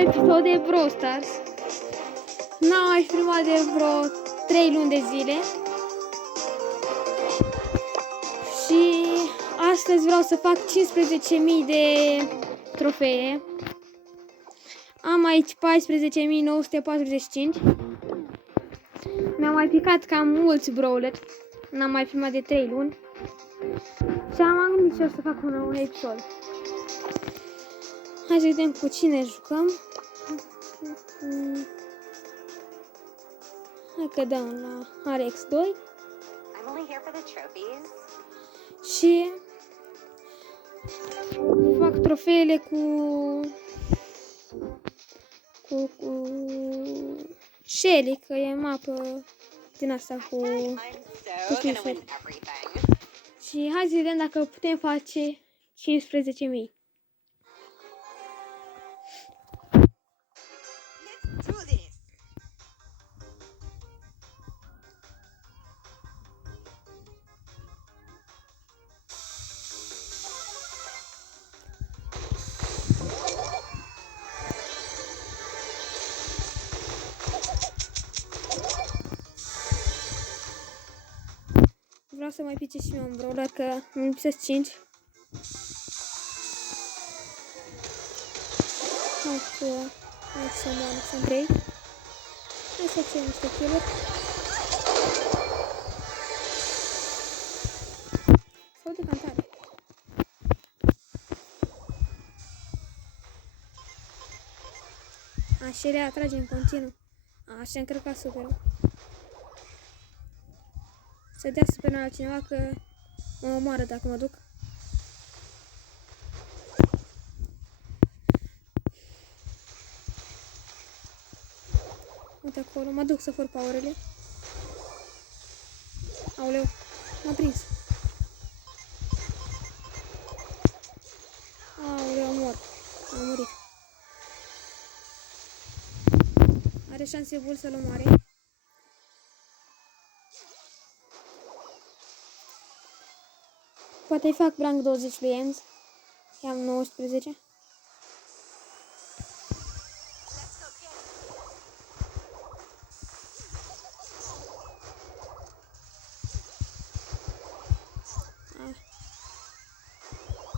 episod de Brawl Stars. N-am mai filmat de vreo 3 luni de zile. Și astăzi vreau să fac 15.000 de trofee. Am aici 14.945. Mi-am mai picat cam mulți brawler. N-am mai filmat de 3 luni. Și am gândit și eu să fac un nou episod. Hai să vedem cu cine jucăm. Hai că dăm la RX2. Și fac trofeele cu Shelly, că e mapă din asta cu Fisher. Și hai să vedem dacă putem face 15.000. Vreau să mai pice și eu un brawler, că îmi lipsesc 5. Hai să mă anexăm 3. Hai să facem niște kill-uri. Sau de cantare. Așa le atrage în continuu. Așa am încărcat super-ul. Să dea super la cineva că mă omoară dacă mă duc. Uite acolo, mă duc să fur power-ele. Aoleu, m-a prins. Aoleu, am murit. Are șanse bune să-l omoare. Poate îi fac rank 20 lui Enz. I-am 19.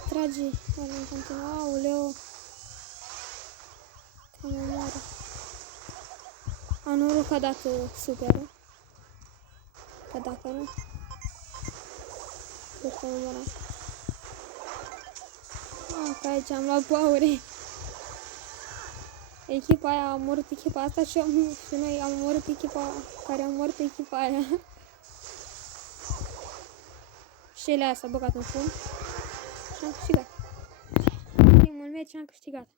Trage, în continuu. Aoleu. Că mă moară. A, noroc că a dat super-ul. Că dacă nu, cred că mă moară. Că aici am luat power-e. Echipa aia a omorât echipa asta și noi am omorât echipa care a omorât echipa aia. Și ele aia s-a băgat în fund. Și am câștigat. Primul meci am câștigat.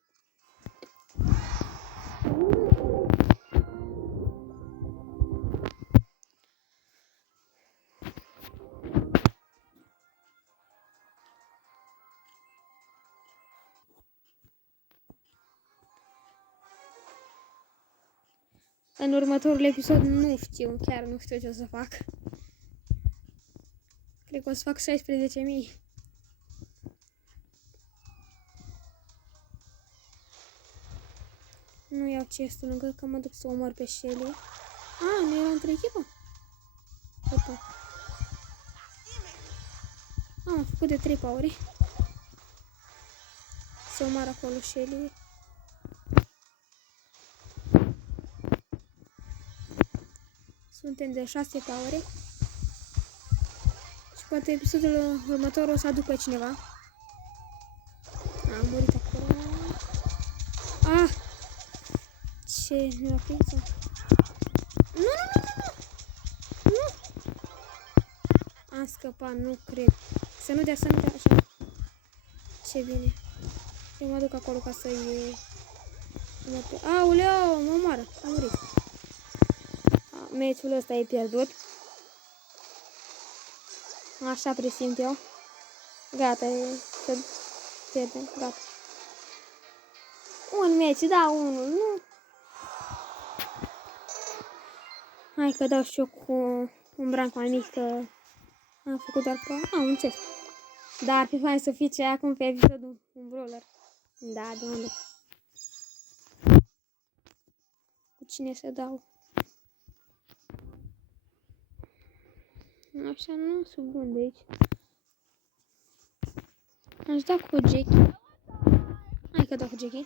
În următorul episod nu știu, chiar nu știu ce o să fac. Cred că o să fac 16.000. Nu iau chestul încă, că mă duc să omor pe Shelly. Nu era într-o echipă? Opa. Am făcut de 3 power. Se omoară acolo Shelly. Suntem de 6 power. Și poate episodul următor o să aduc pe cineva. Am murit acolo. Ce? Mi-a prins? Nu! Am scăpat, nu cred. Să nu dea așa. Ce bine. Eu mă duc acolo ca să-i... Aoleu, mă omoară. Am murit. Meciul ăsta e pierdut. Așa presimt eu. Gata, să pierdem, gata. Un meci, da, unul, nu? Hai că dau și eu cu un branc mai mic, că am făcut doar pe... un chest. Dar ar fi fain să fie ce acum pe episodul un brawler. Da, de unde? cine să dau. Așa, nu sunt bun de aici. Aș da cu Jackie. Hai că dau cu Jackie.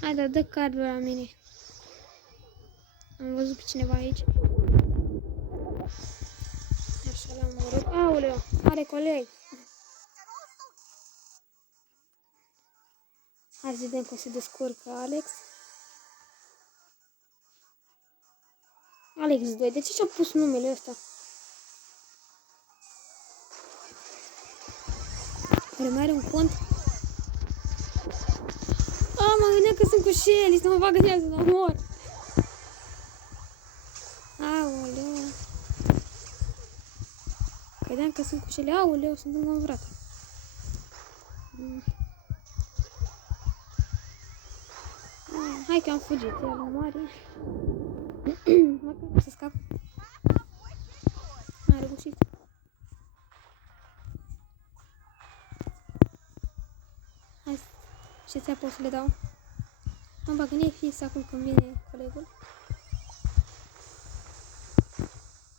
Hai, dar dă cardul la mine. Am văzut pe cineva aici. Așa l-am omorât. Aoleu, are coleg. Hai să vedem cum se descurcă Alex. Alex 2. De ce și-a pus numele ăsta? Care mai are un cont? Mă gândeam că sunt cu Shelly, să mă facă de ea să mor. Aoleu. Credeam că sunt cu Shelly. Aoleu, sunt înconjurată. Hai că am fugit, iar la mare. Măcar să scap. Am reușit. Hai, ce ți-a pot să le dau? Am bagă în fix acum când vine colegul.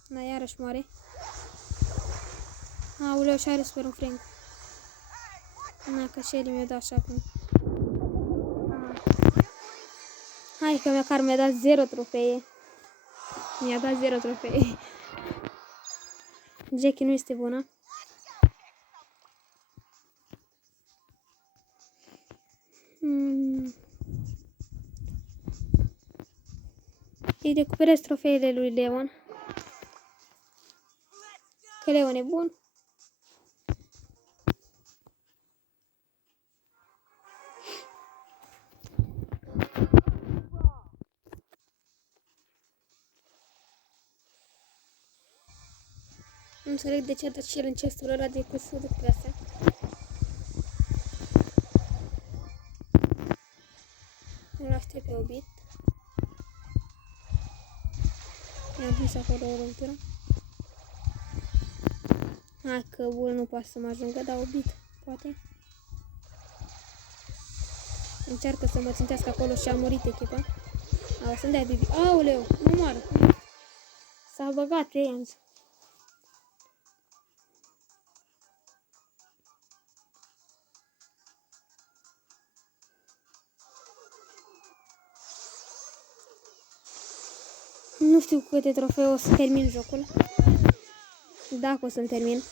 Na, iarăși moare. Aoleu, și are super un Frank. Na, că Shelly mi-a dat așa acum. Hai că măcar mi-a dat 0 trofee. Mi-a dat 0 trofee. Jackie nu este bună. Îi recuperez trofeele lui Leon. Că Leon e bun. Nu înțeleg de ce a dat și el în chestul ăla de cu să duc pe astea. Nu-l aștept pe Obit. Mi-am pus acolo o ruptură. Hai că Bull nu poate să mă ajungă, dar Obit poate. Încearcă să mă țintească acolo și a murit echipa. Să-mi dea Bibi. Aoleu, nu moară. S-a băgat James. Nu știu câte trofee o să termin jocul. Dacă o să-l termin.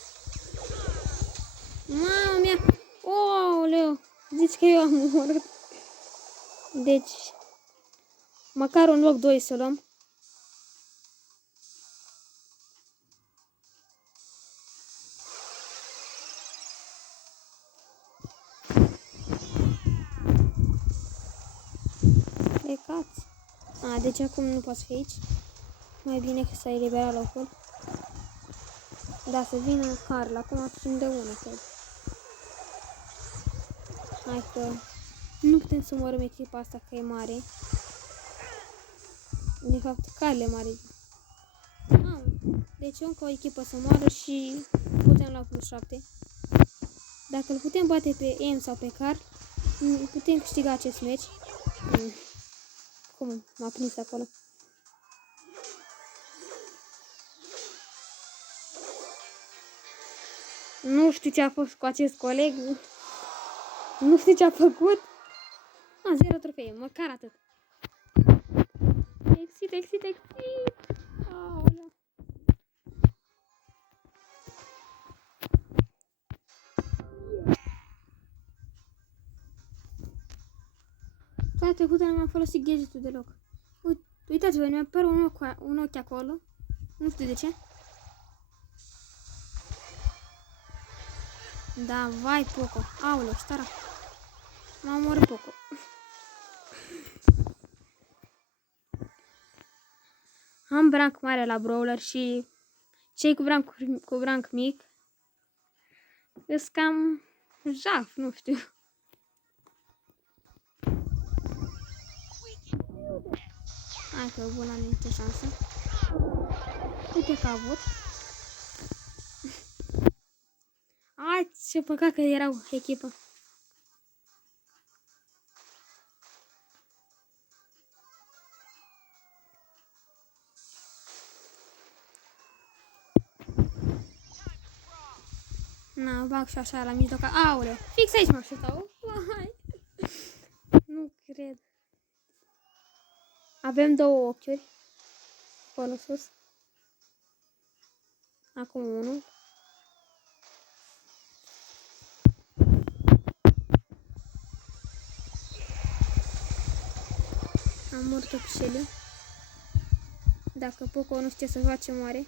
Mama mea! Aoleu! Zici că eu am omorât. Deci, măcar un loc 2 să luăm. Plecați. Deci acum nu poți fi aici. Mai bine că s-a eliberat locul. Da, să vină Carl. Acum sunt de unul, cred. Hai că nu putem să omorâm echipa asta că e mare. De fapt, Carl e mare. Deci încă o echipă să moară și putem lua plus 7. Dacă îl putem bate pe M sau pe Carl, putem câștiga acest meci. Cum m-a prins acolo? Nu știu ce a fost cu acest coleg. Nu știu ce a făcut. 0 trofee, măcar atât. Exit. Aolea. Toată trecută nu mi-am folosit gadgetul deloc. Uitați-vă, mi-a apărut un ochi acolo. Nu știu de ce. Da, vai, Poco. Aoleu, stara. M-a omorât Poco. Am branc mare la brawler și cei cu branc mic îs cam jaf, nu știu. Hai că bun, am nicio șansă. Uite că a avut. Ai, ce păcat că erau echipă. Na, bag și așa la mijloc. Aoleu, fix aici mă așteptau. Nu cred. Avem două ochiuri. Acolo sus. Acum unul. Am murit-o pe Shelly. Dacă Poco nu știe să face, moare.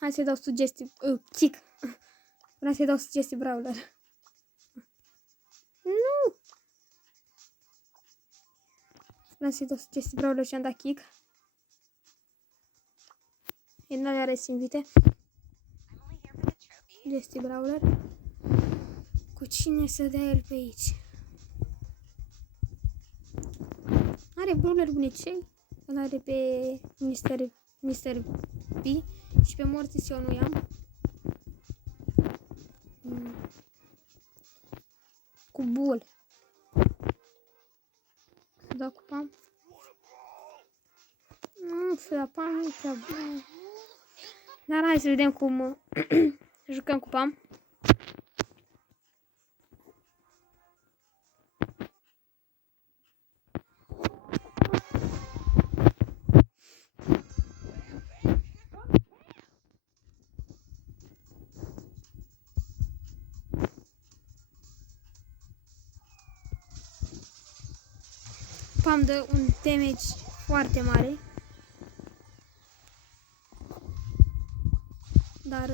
Hai să-i dau sugestii. Kick. Vreau să-i dau sugestii Brawler. Nu! Vreau să-i dau sugestii Brawler și am dat kick. El nu are să invite. Sugestii Brawler. Cu cine să dea el pe aici? Are Brawler bunicei. Îl are pe Mr. B. Și pe Mortis eu nu i-am. Cu Bull. Să dau cu Pam. Nu, să dau Pam, nu prea bun. Dar hai să vedem cum jucăm cu Pam. Pam dă un damage foarte mare. Dar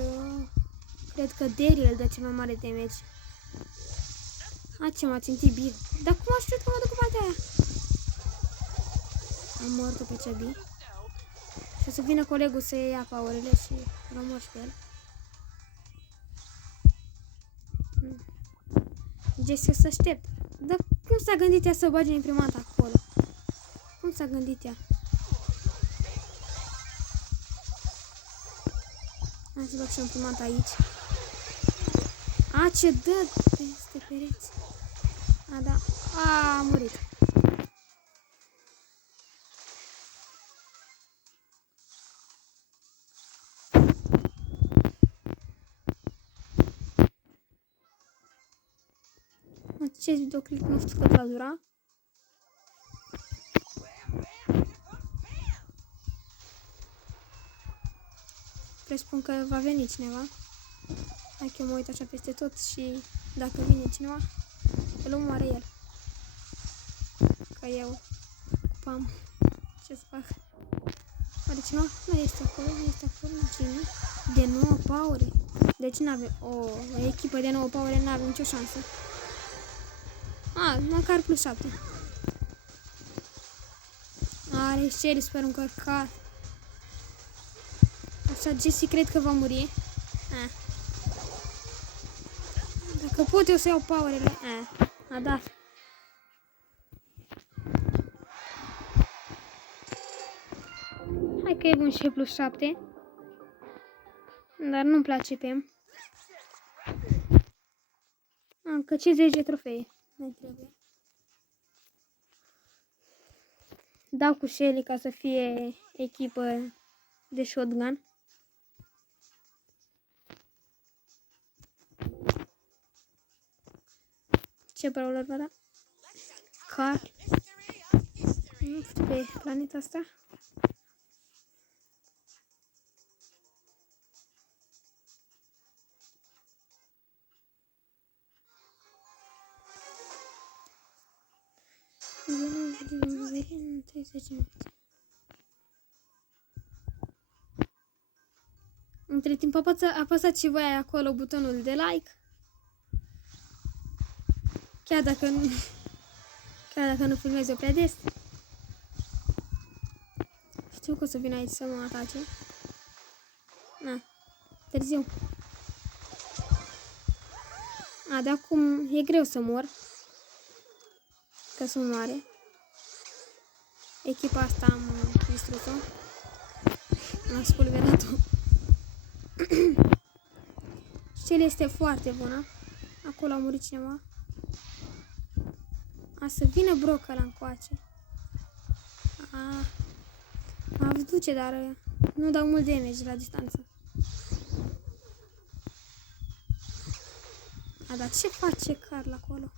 cred că Daryl dă cel mai mare damage. Ce m-a țintit Bill. Dar cum aș știut că mă duc cu partea aia? Am murit pe cea B. Și o să vină colegul să ia power-urile și rămor și pe el. Jessica să aștept. Dar cum s-a gândit ea să bage imprimanta acolo? Cum s-a gândit ea? Hai să bag și imprimanta aici. Ce dă peste pereți. Da. A murit. Acest videoclip nu știu cât va dura. Presupun că va veni cineva. Hai că mă uit așa peste tot și dacă vine cineva, îl omoară el. Ca eu cu Pam. Ce să fac? Oare cineva? Nu este acolo, nu este acolo, cine? De 9 power. Deci n-avem o echipă de 9 power, n-avem nicio șansă. Măcar plus 7. Are Shelly super încărcat. Așa, Jessie cred că va muri. Dacă pot eu să iau power-ele. A dat. Hai că e bun și e plus 7. Dar nu-mi place pe M. Încă 50 de trofee. Nu trebuie. Dau cu Shelly ca să fie echipă de shotgun. Ce brawler va da? Carl. Nu știu pe planeta asta. În 30 minute. Între timp apăsați și voi acolo butonul de like. Chiar dacă nu filmez eu prea des. Știu că o să vină aici să mă atace. Na, târziu. A, de acum e greu să mor. Că sunt mare. Echipa asta am distrus-o. Am spulberat-o. Și el este foarte bună. Acolo a murit cineva. A, să vină Brock ăla încoace. M-a duce, dar nu dau mult damage la distanță. A, dar ce face Carl acolo?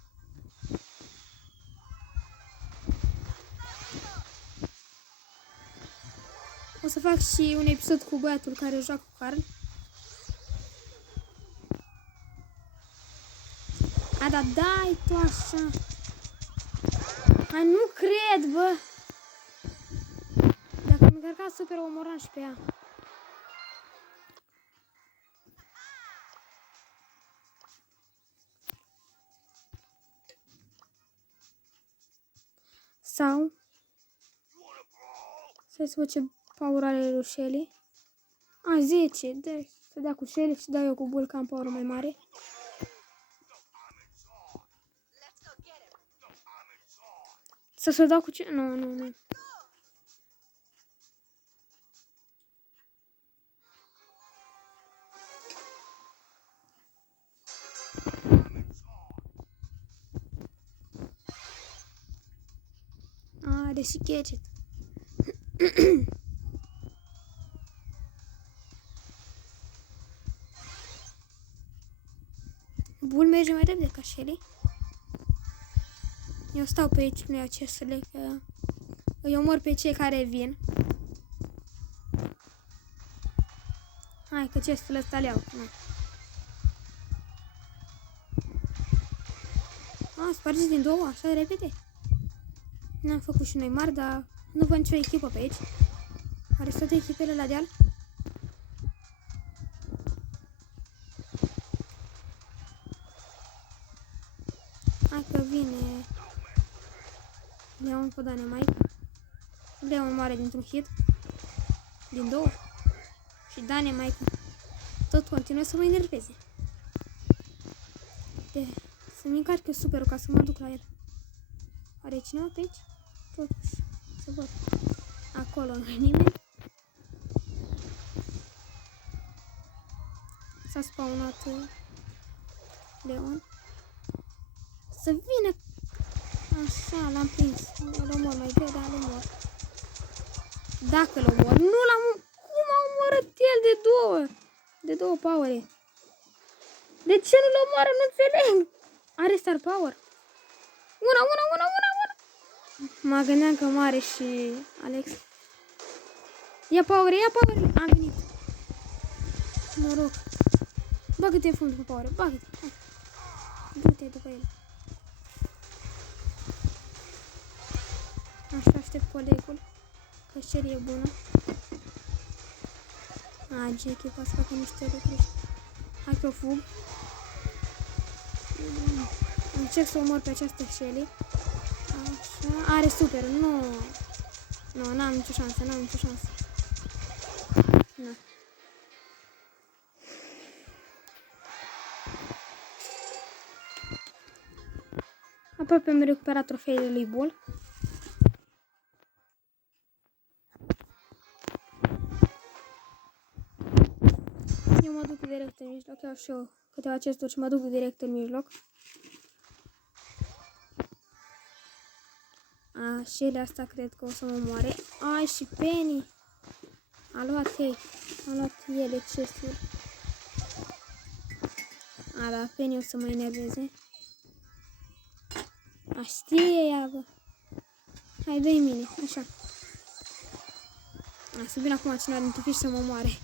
O să fac și un episod cu băiatul care joacă cu Carl. A, da, dai tu așa. Hai, nu cred, bă. Dacă mi-a încărcat super, o omoram și pe ea. Sau să văd ce power are lui Shelly. A, 10. Deci, să dea cu Shelly și dau eu cu Bull, că am power mai mare. Să dau cu ce? Nu. Are și gadget. Bull merge mai repede ca Shelly. Eu stau pe aici, nu iau chestele, că îi omor pe cei care vin. Hai că chestul ăsta le iau. Spargeți din două, așa de repede. N-am făcut și noi mari, dar nu văd nicio echipă pe aici. Are toate echipele la deal. Hai că vine Leon cu Dynamite. Leon moare dintr-un hit. Din două. Și Dynamite tot continuă să mă enerveze. Să-mi încarc eu superul ca să mă duc la el. Are cineva pe aici? Totuși, să văd. Acolo nu e nimeni. S-a spawnat Leon. Să vină. Așa, l-am prins. Îl omor mai greu, dar îl omor. Dacă îl omor, nu l-am... Cum a omorât el de două? De două powere. De ce nu-l omoară? Nu înțeleg. Are star power. Una. Mă gândeam că mare și Alex. Ia power. Am venit. Noroc. Bagă-te în fund cu power. Bagă-te. Du-te după el. Așa aștept colegul. Că Shelly e bună. Jackie va să facă niște lucruri. Hai că o fug. Încerc să omor pe această Shelly. Așa. Are super. Nu, n-am nicio șansă. Nu. Aproape am recuperat trofeile lui Bull. Eu mă duc direct în mijloc. Iau și eu câteva chesturi și mă duc direct în mijloc. Shelly asta cred că o să mă moare. Ai, și Penny. A luat ele chesturi. Da, Penny o să mă enerveze. Știe ea, bă. Hai, dă-i mine, așa. Să vină acum cineva din tufiș să mă moare.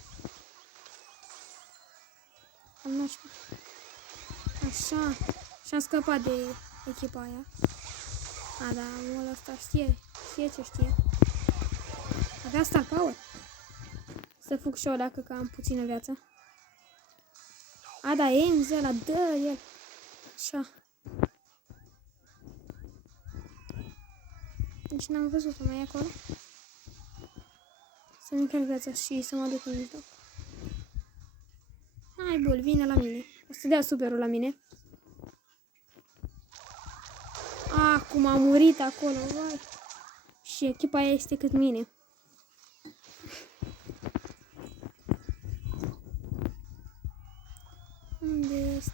Am 19. Așa. Și-am scăpat de echipa aia. Da, omul ăsta știe ce știe. Avea star power. Să fug și eu dacă că am puțină viață. Da, Ames ăla, dă el. Așa. Deci n-am văzut-o mai acolo. Să-mi încarc viața și să mă duc în mijloc. Hai, bul, vine la mine. O să dea superul la mine. Cum a murit acolo, vai. Și echipa este cât mine. Unde este?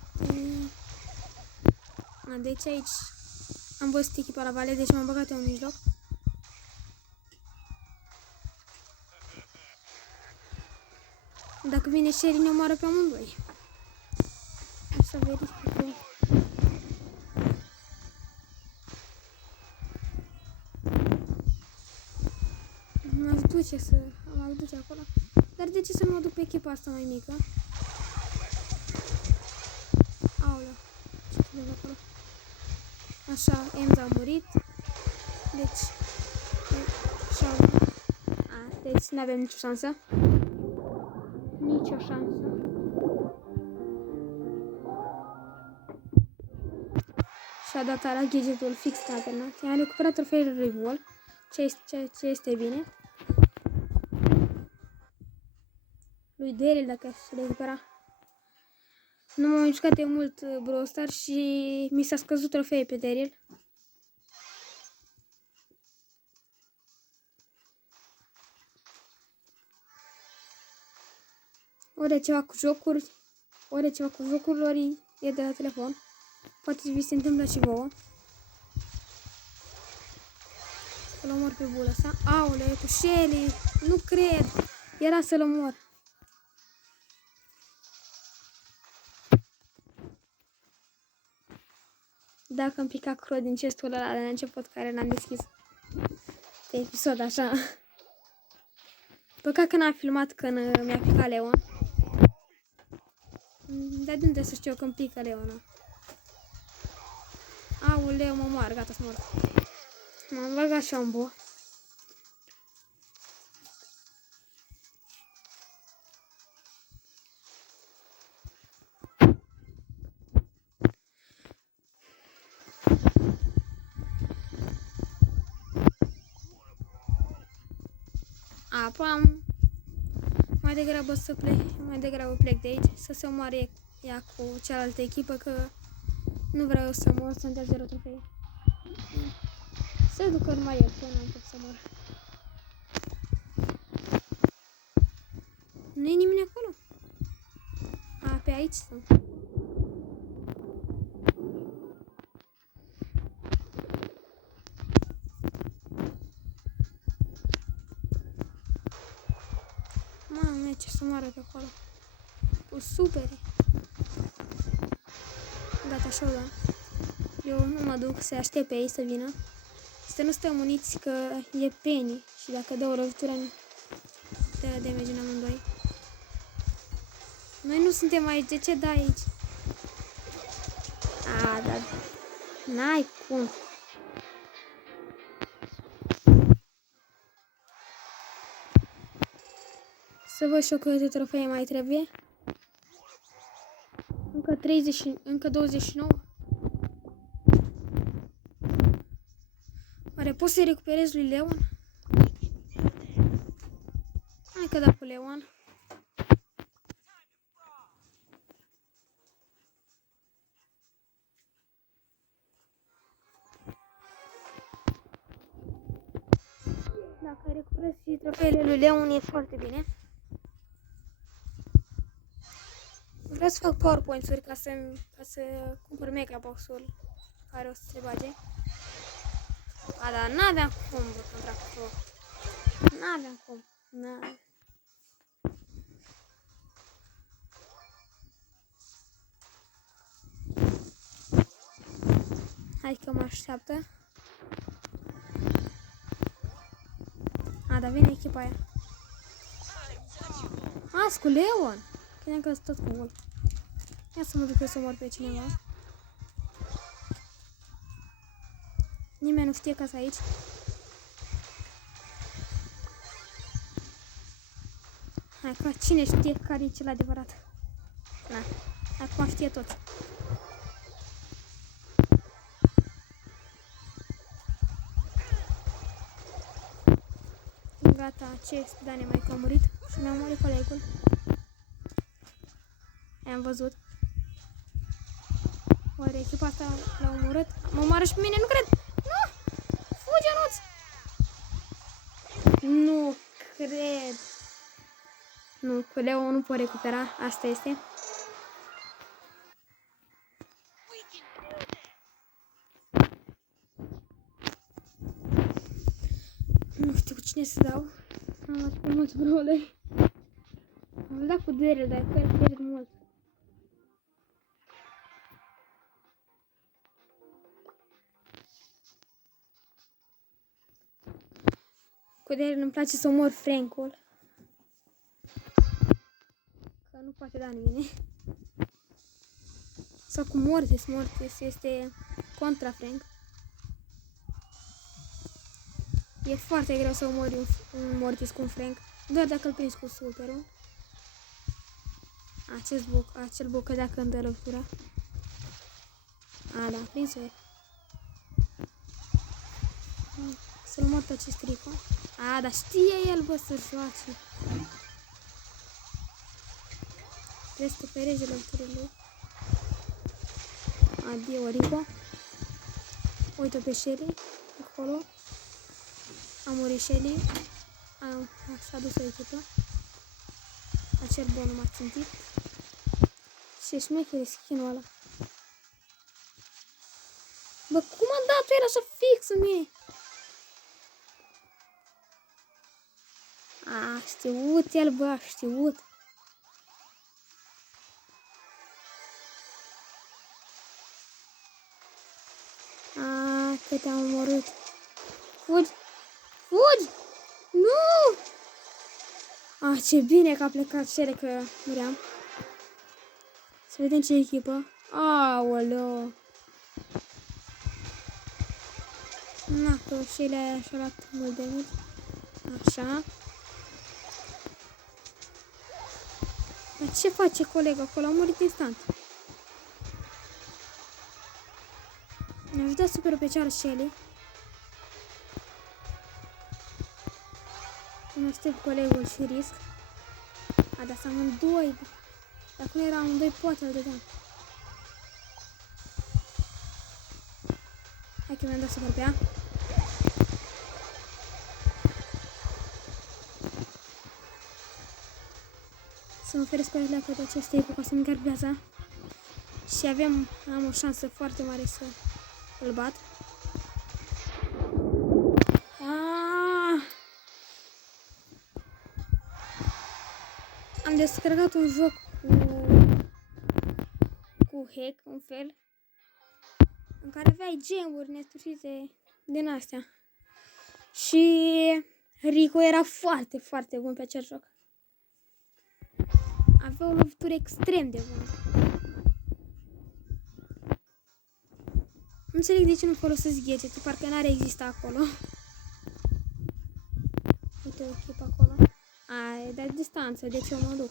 Deci aici am văzut echipa la vale, deci m-am băgat eu în mijloc. Dacă vine Sherry, ne omoară pe amândoi. O să verific. M-aș duce acolo. Dar de ce să nu mă duc pe echipa asta mai mică? Aoleu, ce trebuie acolo? Așa, Emza a murit. Deci, așa. Deci nu avem nicio șansă. Nicio șansă. Și-a dat ala gadgetul fix ca alternat. I-a recuperat trofeul Revol. Ce este bine. Lui Daryl, dacă se recupera. Nu m-am jucat de mult Brawl Stars și mi s-a scăzut trofeul pe Daryl. Ori ceva cu jocuri, ori e de la telefon. Poate vi se întâmplă și vouă. Să-l omor pe bula asta. Aoleu, e cu Shelly. Nu cred. Era să-l omor. Dacă îmi pica Crow din chestul ăla de la început, care n-am deschis pe episod, așa. Păcat că n-am filmat când mi-a picat Leon. Dar de unde să știu eu că îmi pică Leona? Aoleu, mă moară, gata, să mor. M-am băgat și în bo. Mai degrabă plec de aici, să se omoare ea cu cealaltă echipă, că nu vreau să mor, să-mi dea 0 trofei. Se ducă numai eu, că n-am putut să mor. Nu e nimeni acolo? Pe aici sunt. Mamă, ce să moară pe acolo. Cu supere. Gata, așa, da. Eu nu mă duc să aștept pe ei să vină. Să nu stăm uniți, că e Penny. Și dacă dă o lovitură, dă damage în amândoi. Noi nu suntem aici. De ce dai aici? Dar n-ai cum. Să văd și eu câte trofee mai trebuie. Încă 30, încă 29. Oare pot să-i recuperez lui Leon? Hai că da cu Leon. Dacă recuperez și trofeele lui Leon e foarte bine. Vreau să fac PowerPoint-uri ca să cumpăr Megabox-ul care o să se bage. Dar n-aveam cum, bă, contra Pro. N-aveam cum. Hai că mă așteaptă. Dar vine echipa aia. Cu Leon. Credeam că tot cu gol. Ia să mă duc eu să omor pe cineva. Nimeni nu știe că sunt aici. Hai, că cine știe care e cel adevărat? Acum știe tot. gata, ce spidane mai că a murit și mi-a murit colegul. Am văzut. Oare echipa asta l-a omorât? Mă omoară și pe mine, nu cred! Nu! Fugi, Ionuț! Nu cred! Nu, cu Leo nu pot recupera, asta este. Nu știu cu cine să dau. Am luat pe mulți brawleri. Am dat cu Daryl, dar cu el pierd mult. Cu Daryl îmi place să omor Frank-ul. Că nu poate da în mine. Sau cu Mortis. Mortis este contra Frank. E foarte greu să omori un Mortis cu un Frank. Doar dacă îl prinzi cu superul. Acel buc cădea când dă lovtura. A, da, prins-o el. Să-l omor pe acest trico. A, dar știe el, bă, să joace. Trebuie să pereze lovturile lui. Adio, Rico. Uite pe Shelly. Acolo. A murit Shelly. S-a dus o echipă. Acel bon m-a țintit. Ce șmecher e skin-ul ăla. Bă, cum a dat el așa fix în mine? A știut el, bă, a știut. A, că te-am omorât. Fugi! Fugi! Nu! A, ce bine că a plecat Shelly, că muream. Să vedem ce echipă. Aoleo! Na, că Shelly a și-a luat mult de mult. Așa. Dar ce face colegul acolo? A murit instant. Ne-a ajutat super pe Charles Shelly. Îmi aștept colegul și risc. A, dar să amândoi. Dacă nu era amândoi, poate îl dădeam. Hai că mi-am dat super pe ea. Să mă feresc pe leacă de aceste echipă ca să-mi încarc viața. Și am o șansă foarte mare să îl bat. Am descărcat un joc cu hack, un fel, în care aveai gemuri nesfârșite din astea. Și Rico era foarte, foarte bun pe acel joc. Avea o lovitură extrem de bună. Nu înțeleg de ce nu folosesc gadget-ul, parcă n-ar exista acolo. Uite o echipă acolo. A, e de distanță, deci eu mă duc.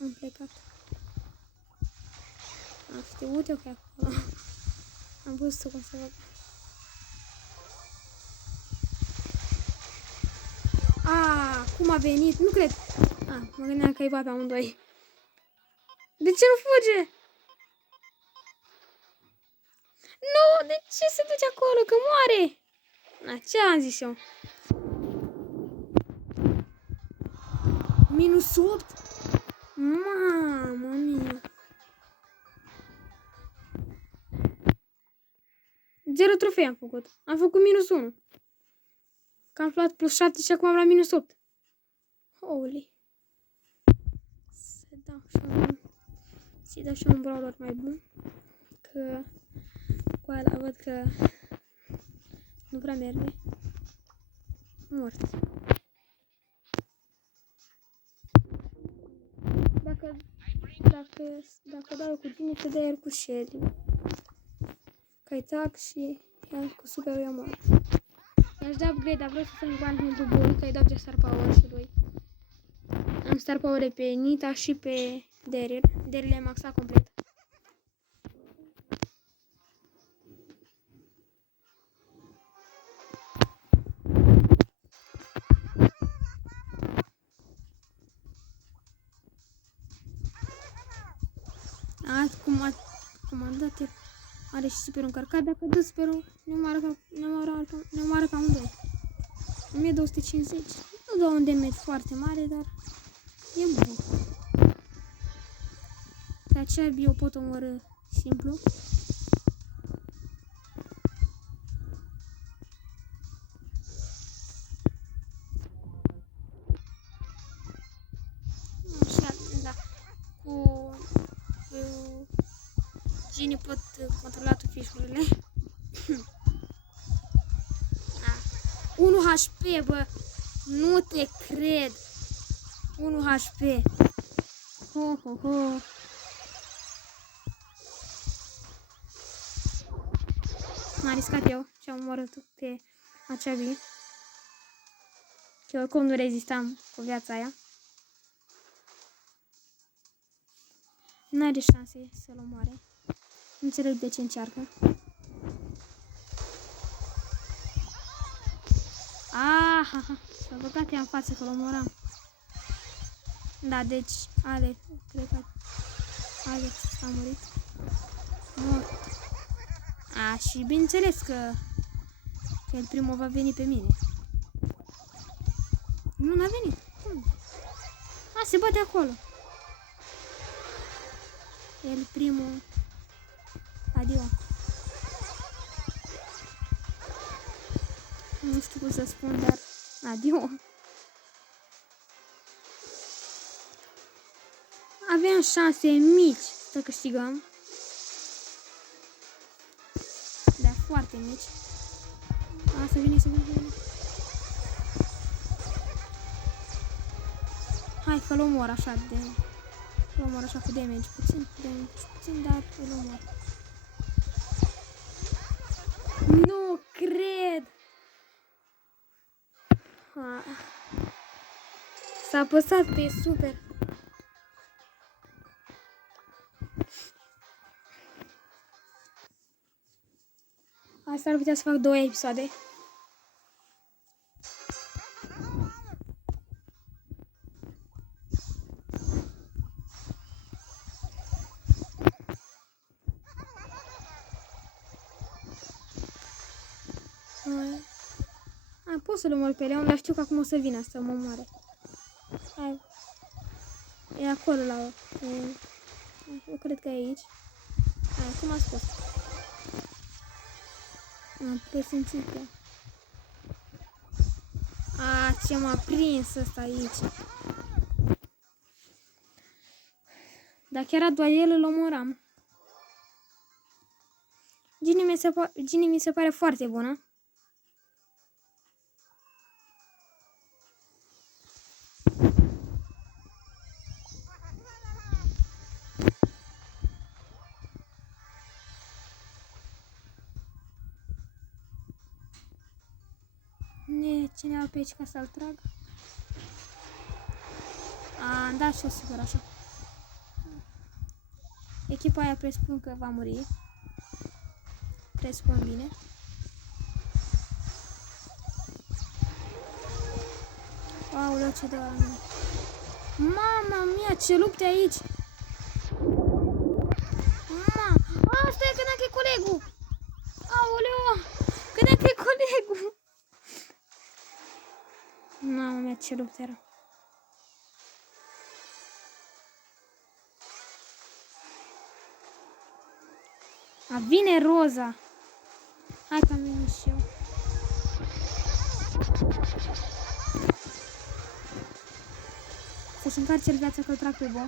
Am plecat. Am știut eu că e acolo. Am văzut-o cum să văd. A, cum a venit? Nu cred. A, mă gândeam că îi va pe amândoi. De ce nu fuge? Nu, de ce se duce acolo? Că moare! Na, ce am zis eu? Minus 8? Mamă mia! 0 trofei am făcut. Am făcut minus 1. Că am luat plus 7 și acum am la minus 8. Holy. Să-i dau și un brawler mai bun. Că cu ala văd că nu prea merge. Mort. Dacă dau cu tine, te dai el cu Shelly. Că-i tac și el cu superul eu mort. I-aș da upgrade, dar vreau să strâng bani pentru bun, că-i dau de star power și lui. Am star power pe Nita și pe Daryl. Daryl e maxat complet. comandat, are și superul încărcat. Dacă dă superul, ne omoară ca amândoi. 1250. Nu dă un damage foarte mare, dar e bun. De aceea eu pot omorâ simplu. Așa, da. Cu Genie pot controla toate fișurile. 1 HP, bă! Nu te cred! 1 HP! Ho, ho, ho! M-am riscat eu și am omorât pe Achabi. Și oricum nu rezistam cu viața aia. N-are șanse să-l omoare. Nu înțeleg de ce încearcă. Aha, s-a băgat ea în față că l-omoram. Da, deci Alex, cred că Alex a murit. Mort. Și bineînțeles că el primul va veni pe mine. Nu, n-a venit. Cum? Se bate acolo. El primul. Adio. Nu știu cum să spun, dar adio. Aveam șanse mici să câștigăm. Dar foarte mici. Să vine. Hai că-l omor așa de... Îl omor așa cu damage puțin, dar îl omor. Nu cred! S-a apăsat pe super. Asta ar putea să fac 2 episoade. Pot să-l omor pe Leon, dar știu că acum o să vină să mă omoare. E acolo la... Eu cred că e aici. Cum a spus? Am presimțit că... ce m-a prins ăsta aici. Dacă era doar el, îl omoram. Genie mi se pare foarte bună. Cineva pe aici ca să-l trag. Da, și-o sigur așa. Echipa aia presupun că va muri. Presupun bine. Aoleu, ce dă la mine. Mama mia, ce lupte aici! Stai, credeam că e colegul! Aoleu! Credeam că e colegul! Mama mia, ce luptă era! Vine Roza! Hai că am venit și eu. Să-și încarce el viața că-l trag pe Bo.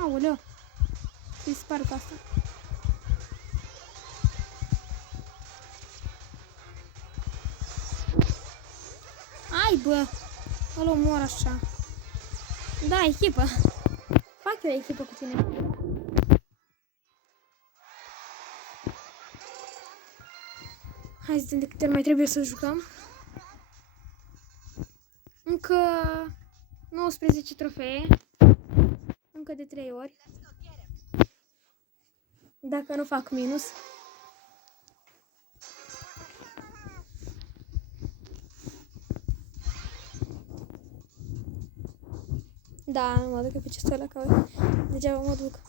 Aoleu! Îi sparg asta. Ai, bă! Îl omor așa. Da, echipă. Fac eu echipă cu tine. Hai să vedem de câte ori mai trebuie să jucăm. Încă 19 trofee. Încă de 3 ori. Dacă nu fac minus. Da, nu mă duc eu pe chestia ăla, că degeaba mă duc.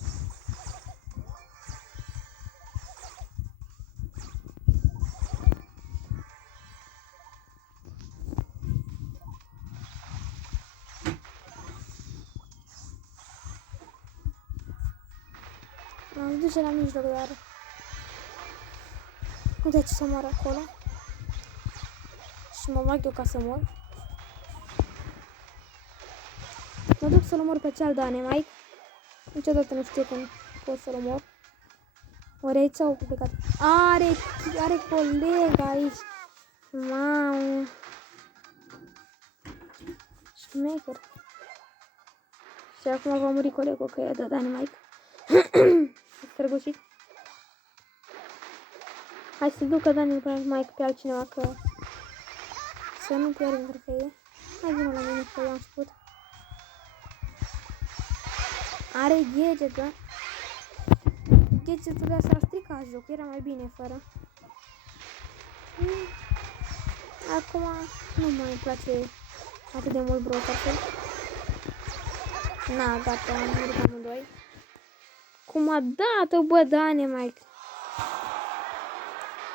Am duce la mijloc, dar... Uite ce să mor acolo. Și mă bag eu ca să mor. Mă duc să-l omor pe cel Dynamite. Niciodată nu știu când pot să-l omor. Ori aici au plecat. Are coleg aici. Mamă. Șmecher. Și acum va muri colegul că e de Dynamite. Străgușit. Hai să ducă Dynamite pe altcineva, că să nu pierdem trofee. Hai vină la mine că i-am spus. Are gadget, da? Gadgetul de asta a stricat jocul, era mai bine fără. Acum nu mai place atât de mult Brawl Stars. Na, gata, am murit amândoi. Cum a dat-o, bă, Dynamite.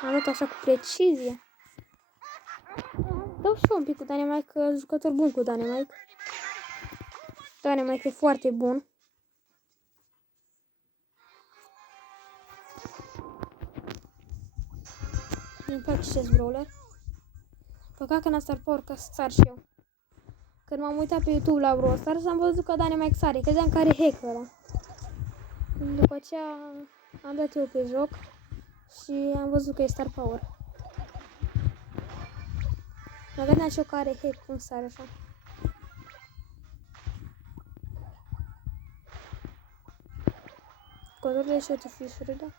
Am dat așa cu precizie. Dau și eu un pic cu Dynamite, că jucător bun cu Dynamite. Dynamite e foarte bun. Îmi place acest brawler. Păcat că n-a Star Power, ca să sar și eu. Când m-am uitat pe YouTube la Brawl Stars, am văzut că Dynamite sare. Credeam că are hack ăla. După aceea am dat eu pe joc și am văzut că e Star Power. Mă gândeam și eu că are hack, cum sare așa. Controlele și eu fișurile.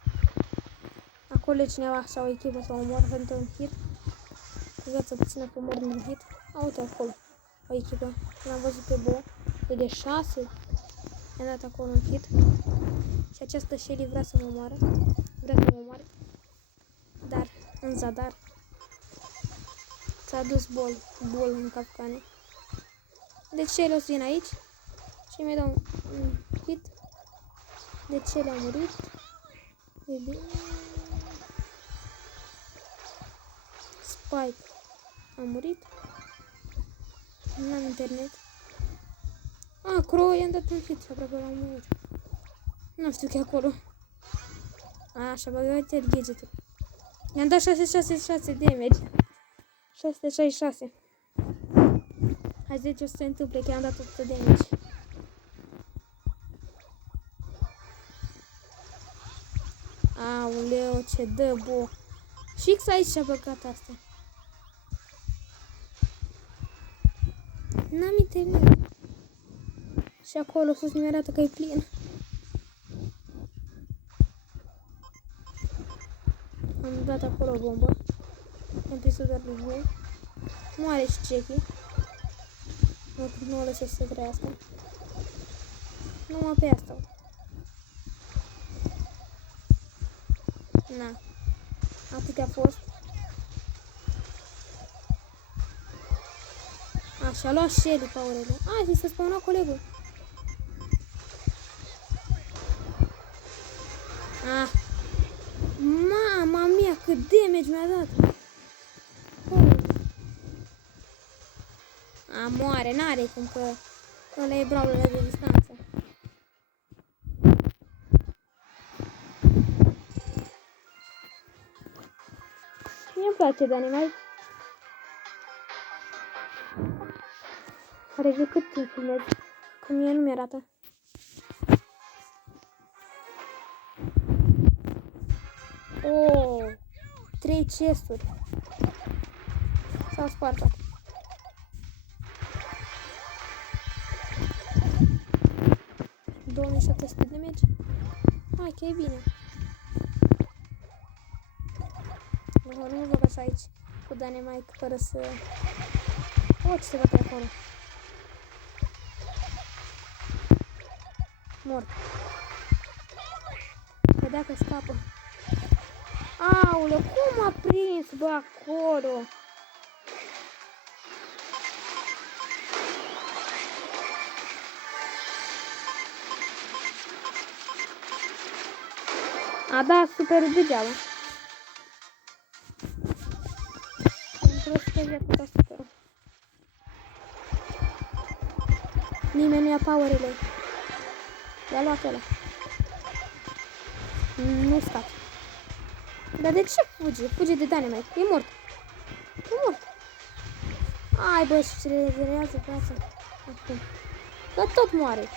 Acolo e cineva sau o echipă sau omor pentru un hit. Cu viața puțină că mor din hit. Uite acolo. O echipă. L-am văzut pe Bo. E de 6. I-am dat acolo un hit. Și această Shelly vrea să mă omoare. Vrea să mă omoare. Dar, în zadar. S-a dus bol în capcane. Deci Shelly o să vină aici. Și mi-a dat un hit. Deci Shelly a murit. E bine. Spike a murit. Nu am internet. Crow i-am dat un hit și aproape l-am murit. Nu știu că e acolo. Așa, băgat iar gadgetul. I-am dat 666 damage. 666. Hai să vedem ce o să se întâmple, că i-am dat 100 damage. Aoleu, ce dă, bo. Fix aici și-a băgat asta. N-am internet. Și acolo sus mi arată că e plin. Am dat acolo o bombă. Am prins-o doar lui voi. Moare și Jackie. Nu o lăsă să trăiască. Numai pe asta. Na. Atât a fost. Așa, a luat Shelly Power-ul. Hai să spawna colegul. Mama mia, cât damage mi-a dat. Moare, n-are cum că ăla e brawler de distanță. Mi-e place de animal. Are de cât timp filmez? Că mie nu mi-arată. Oh, 3 chesturi. S-au spart toate. $2700 de damage. Hai că e bine. Nu mă băgați aici cu Dynamite fără să... Ce se bate acolo? Mort. Vedea că scapă. Aoleu, cum a prins, bă, acolo? A, da, superul degeaba. Pentru că e cu superul. Nimeni nu ia power-ele. I-a luat ăla. Nu scap. Dar de ce fuge? Fuge de Dynamite. E mort. E mort. Ai, bă, și ce regenerează viața. Acum. Că tot moare.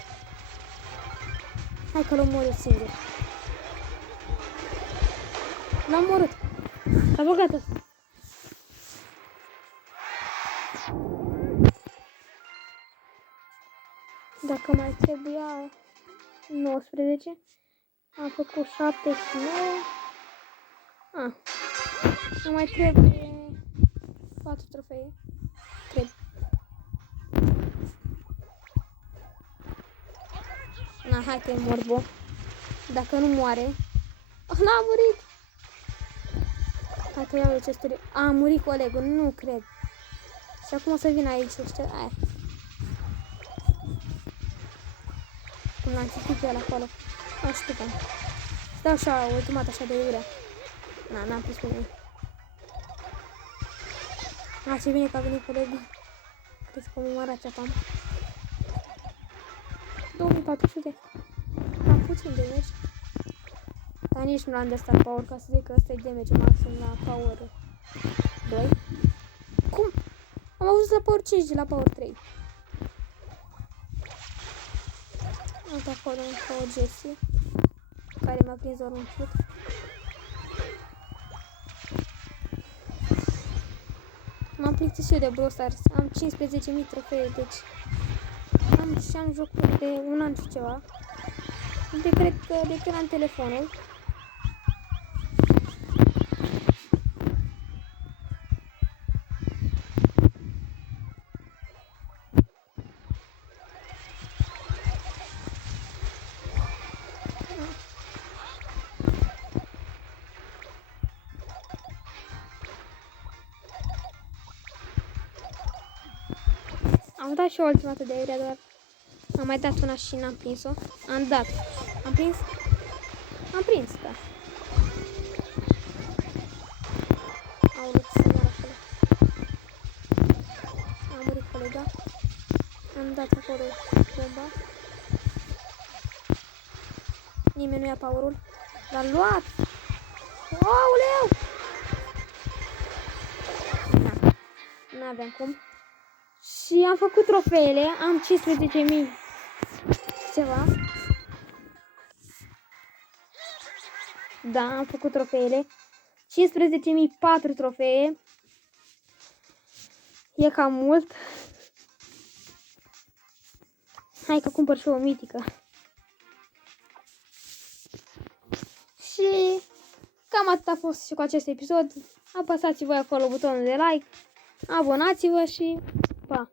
Hai că l-am omorât singur. L-am omorât. S-a băgat ăsta. Dacă mai trebuia 19, am făcut 7 și 9. Nu mai trebuie 4 trofee. Cred. Na, hai că e morbo. Dacă nu moare. N-a murit. Hai că iau eu chesturi. A murit colegul, nu cred. Și acum o să vin aici, ăștia. Aia. Cum l-am citit pe el acolo. Nu știu cum. Dau așa, ultimat așa de iurea. Na, n-am pus pe mine. A, ce bine că a venit colegul. Crezi că mă măra ceapa. 2400. Am puțin damage. Dar nici nu l-am de stat power, ca să zic că ăsta e damage maxim la power 2. Cum? Am avut la power 5 de la power 3. Uite acolo un power Jessie, care mi-a prins doar un hit. M-am plictisit de Brawl Stars. Am 15.000 trofee, deci am jocuri de un an și ceva. De cred că de când am telefonul. Am dat și o ultima dată de aiurea, doar am mai dat una și n-am prins-o. Am dat. Am prins? Am prins, da. Aoleu, ce se moară acolo. Am murit colega. Am dat acolo bomba. Nimeni nu ia power-ul. L-a luat! Aoleu! Na. N-aveam cum. Și am făcut trofeele, am 15.000 ceva. Da, am făcut trofeele. 15.004 trofee. E cam mult. Hai că cumpăr și o mitică. Și cam atât a fost și cu acest episod. Apăsați voi acolo butonul de like. Abonați-vă și pa!